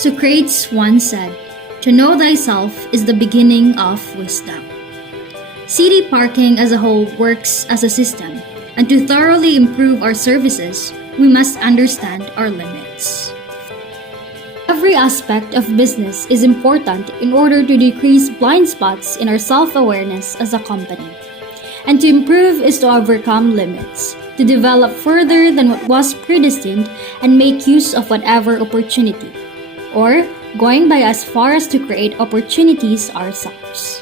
Socrates once said, "To know thyself is the beginning of wisdom." CTParking as a whole works as a system, and to thoroughly improve our services, we must understand our limits. Every aspect of business is important in order to decrease blind spots in our self-awareness as a company. And to improve is to overcome limits, to develop further than what was predestined and make use of whatever opportunity, or going by as far as to create opportunities ourselves.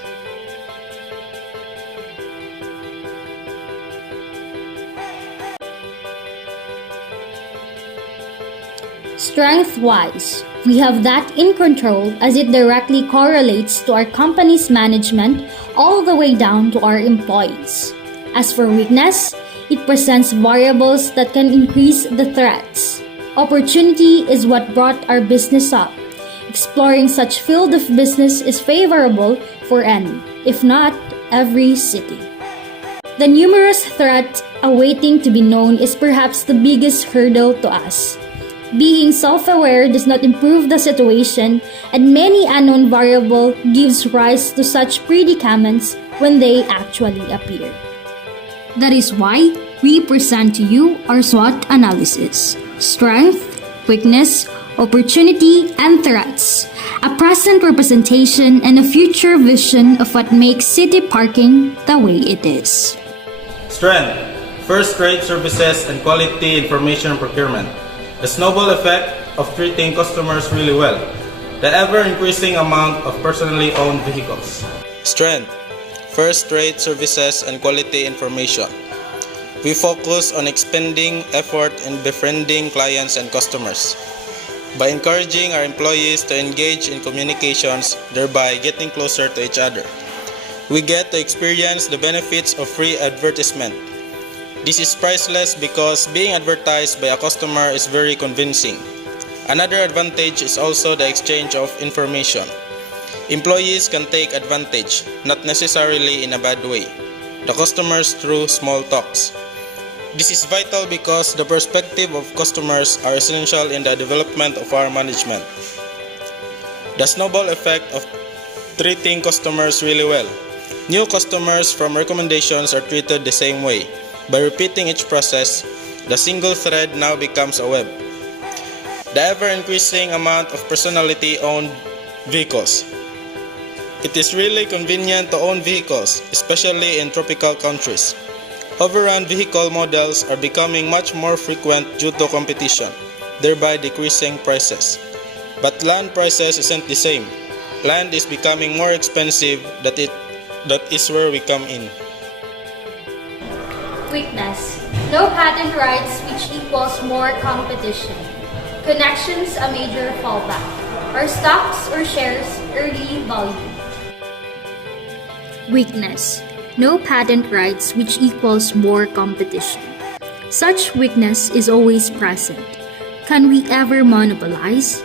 Strength-wise, we have that in control as it directly correlates to our company's management all the way down to our employees. As for weakness, it presents variables that can increase the threats. Opportunity is what brought our business up. Exploring such field of business is favorable for any, if not every city. The numerous threat awaiting to be known is perhaps the biggest hurdle to us. Being self-aware does not improve the situation, and many unknown variable gives rise to such predicaments when they actually appear. That is why we present to you our SWOT analysis: strength, weakness, opportunity, and threats, a present representation and a future vision of what makes CTParking the way it is. Strength: first-rate services and quality information procurement. The snowball effect of treating customers really well. The ever-increasing amount of personally owned vehicles. Strength: first-rate services and quality information. We focus on expending effort in befriending clients and customers. By encouraging our employees to engage in communications, thereby getting closer to each other. We get to experience the benefits of free advertisement. This is priceless because being advertised by a customer is very convincing. Another advantage is also the exchange of information. Employees can take advantage, not necessarily in a bad way, the customers through small talks. This is vital because the perspective of customers are essential in the development of our management. The snowball effect of treating customers really well. New customers from recommendations are treated the same way. By repeating each process, the single thread now becomes a web. The ever-increasing amount of personality-owned vehicles. It is really convenient to own vehicles, especially in tropical countries. Overrun vehicle models are becoming much more frequent due to competition, thereby decreasing prices. But land prices isn't the same. Land is becoming more expensive, that is where we come in. Weakness: no patent rights, which equals more competition. Connections, a major fallback. Our stocks or shares, early value. Weakness: no patent rights, which equals more competition. Such weakness is always present. Can we ever monopolize?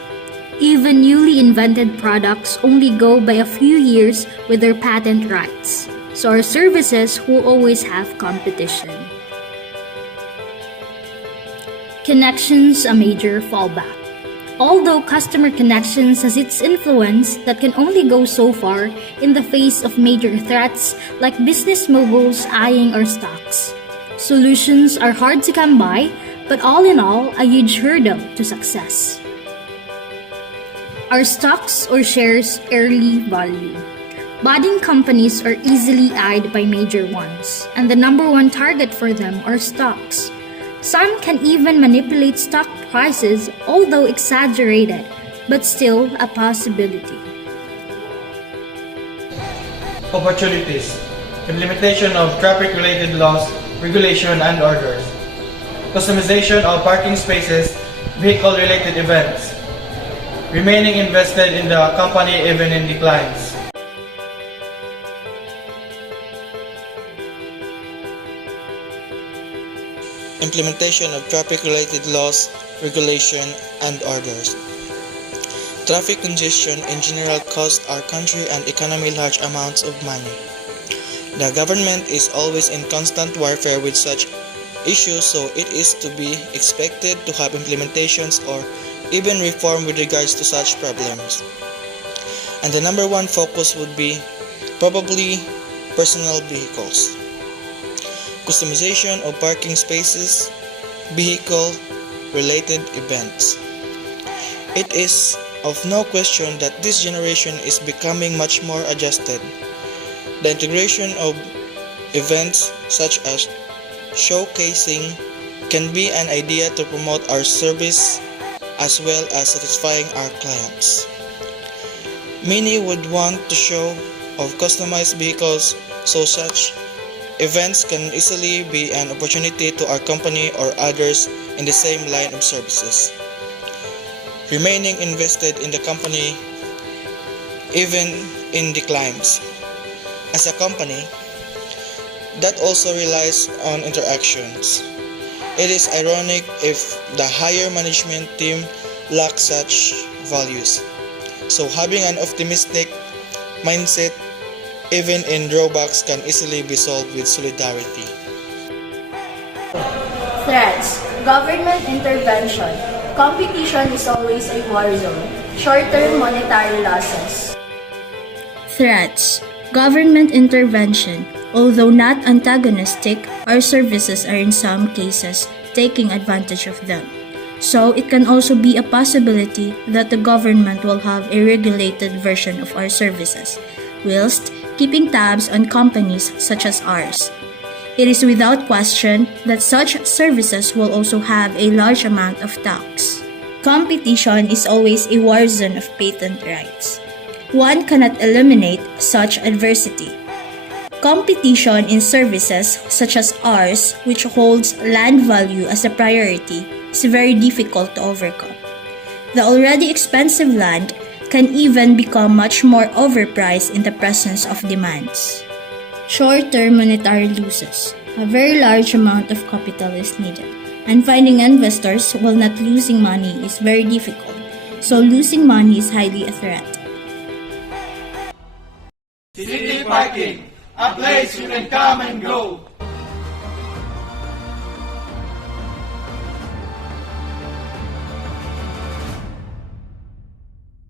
Even newly invented products only go by a few years with their patent rights, so our services will always have competition. Connections, a major fallback. Although customer connections has its influence that can only go so far in the face of major threats like business moguls eyeing our stocks. Solutions are hard to come by, but all in all, a huge hurdle to success. Our stocks or shares, early value. Budding companies are easily eyed by major ones, and the number one target for them are stocks. Some can even manipulate stock prices, although exaggerated, but still a possibility. Opportunities: implementation of traffic-related laws, regulation, and orders. Customization of parking spaces, vehicle-related events. Remaining invested in the company even in declines. Implementation of traffic-related laws, regulation, and orders. Traffic congestion in general costs our country and economy large amounts of money. The government is always in constant warfare with such issues, so it is to be expected to have implementations or even reform with regards to such problems. And the number one focus would be probably personal vehicles. Customization of parking spaces, vehicle-related events. It is of no question that this generation is becoming much more adjusted. The integration of events such as showcasing can be an idea to promote our service as well as satisfying our clients. Many would want to show of customized vehicles, so such events can easily be an opportunity to our company or others in the same line of services. Remaining invested in the company even in declines. As a company that also relies on interactions, it is ironic if the higher management team lacks such values. So having an optimistic mindset even in drawbacks can easily be solved with solidarity. Threats. Government intervention. Competition is always a war zone. Short-term monetary losses. Threats. Government intervention. Although not antagonistic, our services are in some cases taking advantage of them. So it can also be a possibility that the government will have a regulated version of our services, whilst keeping tabs on companies such as ours. It is without question that such services will also have a large amount of tax. Competition is always a war zone of patent rights. One cannot eliminate such adversity. Competition in services such as ours, which holds land value as a priority, is very difficult to overcome. The already expensive land can even become much more overpriced in the presence of demands. Short-term monetary losses. A very large amount of capital is needed, and finding investors while not losing money is very difficult, so losing money is highly a threat. CTParking, a place you can come and go.